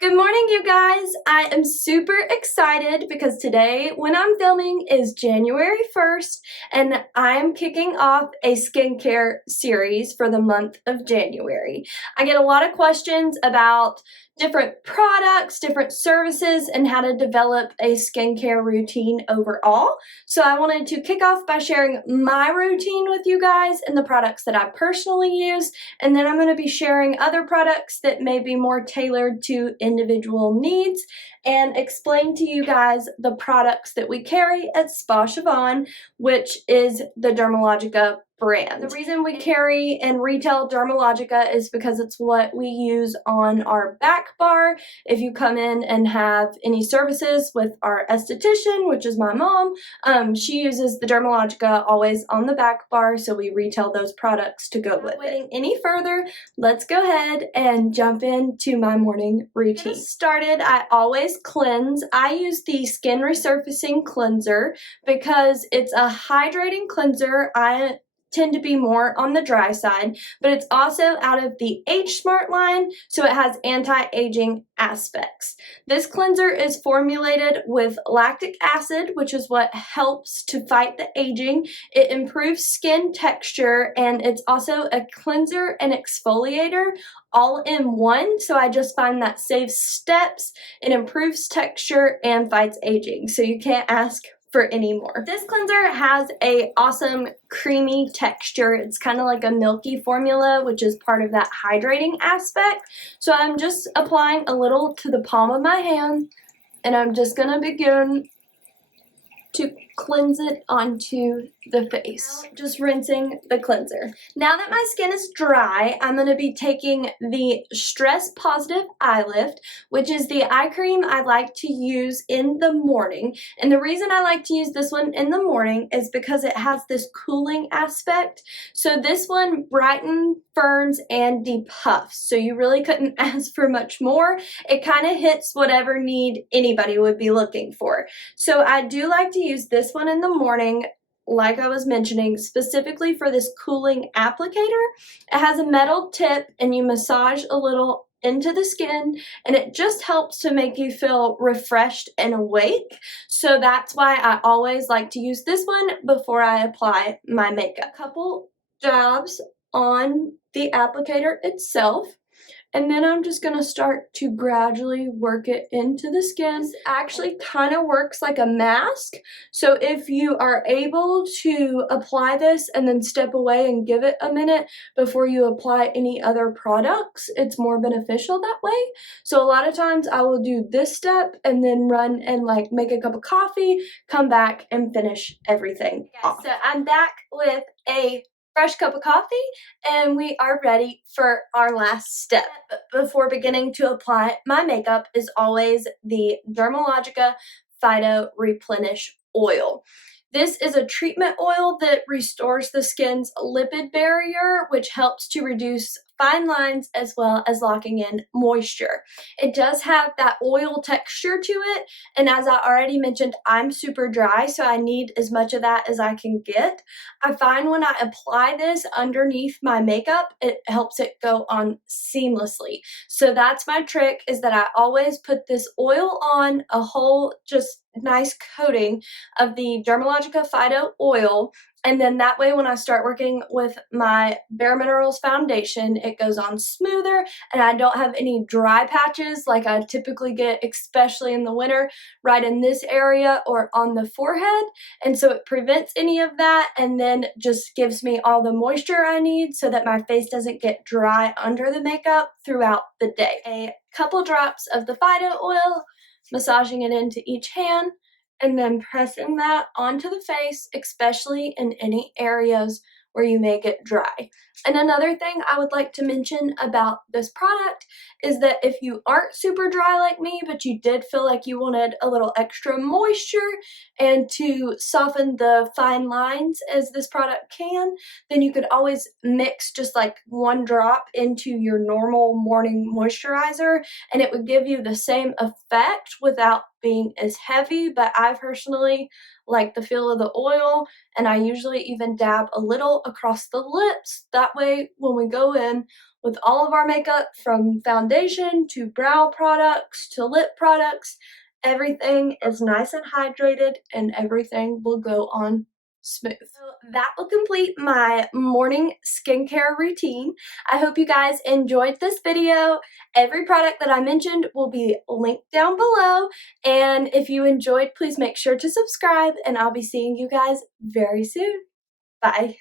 Good morning, you guys. I am super excited because today, when I'm filming, is January 1st, and I'm kicking off a skincare series for the month of January. I get a lot of questions about different products, different services, and how to develop a skincare routine overall. So I wanted to kick off by sharing my routine with you guys and the products that I personally use, and then I'm going to be sharing other products that may be more tailored to individual needs and explain to you guys the products that we carry at Spa Siobhan, which is the Dermalogica brand. The reason we carry and retail Dermalogica is because it's what we use on our back bar. If you come in and have any services with our esthetician, which is my mom, she uses the Dermalogica always on the back bar, so we retail those products to go with it. Waiting any further, let's go ahead and jump into my morning routine. Started, I always cleanse. I use the Skin Resurfacing Cleanser because it's a hydrating cleanser. I tend to be more on the dry side, but it's also out of the H Smart line, so it has anti-aging aspects. This cleanser is formulated with lactic acid, which is what helps to fight the aging. It improves skin texture, and it's also a cleanser and exfoliator all in one, so I just find that saves steps, it improves texture, and fights aging, so you can't ask for any more. This cleanser has a awesome creamy texture. It's kind of like a milky formula, which is part of that hydrating aspect. So I'm just applying a little to the palm of my hand, and I'm just gonna begin to cleanse it onto the face. Just rinsing the cleanser. Now that my skin is dry, I'm going to be taking the Stress Positive Eye Lift, which is the eye cream I like to use in the morning. And the reason I like to use this one in the morning is because it has this cooling aspect. So this one brightens, firms, and depuffs. So you really couldn't ask for much more. It kind of hits whatever need anybody would be looking for. So I do like to use this one in the morning, like I was mentioning, specifically for this cooling applicator. It has a metal tip, and you massage a little into the skin, and it just helps to make you feel refreshed and awake. So that's why I always like to use this one before I apply my makeup. A couple dabs on the applicator itself. And then I'm just going to start to gradually work it into the skin. This actually kind of works like a mask. So if you are able to apply this and then step away and give it a minute before you apply any other products, it's more beneficial that way. So a lot of times I will do this step and then run and like make a cup of coffee, come back and finish everything off. So I'm back with a fresh cup of coffee, and we are ready for our last step. Before beginning to apply my makeup is always the Dermalogica Phyto Replenish Oil. This is a treatment oil that restores the skin's lipid barrier, which helps to reduce fine lines as well as locking in moisture. It does have that oil texture to it, and as I already mentioned, I'm super dry, so I need as much of that as I can get. I find when I apply this underneath my makeup, it helps it go on seamlessly. So that's my trick, is that I always put this oil on a whole just nice coating of the Dermalogica Phyto Oil, and then that way when I start working with my Bare Minerals foundation, it goes on smoother and I don't have any dry patches like I typically get, especially in the winter, right in this area or on the forehead. And so it prevents any of that, and then just gives me all the moisture I need so that my face doesn't get dry under the makeup throughout the day. A couple drops of the Phyto Oil, massaging it into each hand, and then pressing that onto the face, especially in any areas where you may get dry. And another thing I would like to mention about this product is that if you aren't super dry like me, but you did feel like you wanted a little extra moisture and to soften the fine lines as this product can, then you could always mix just like one drop into your normal morning moisturizer, and it would give you the same effect without being as heavy. But I personally like the feel of the oil, and I usually even dab a little across the lips. That way when we go in, with all of our makeup, from foundation to brow products to lip products. Everything is nice and hydrated and everything will go on smooth. So that will complete my morning skincare routine. I hope you guys enjoyed this video. Every product that I mentioned will be linked down below. And if you enjoyed, please make sure to subscribe and I'll be seeing you guys very soon. Bye.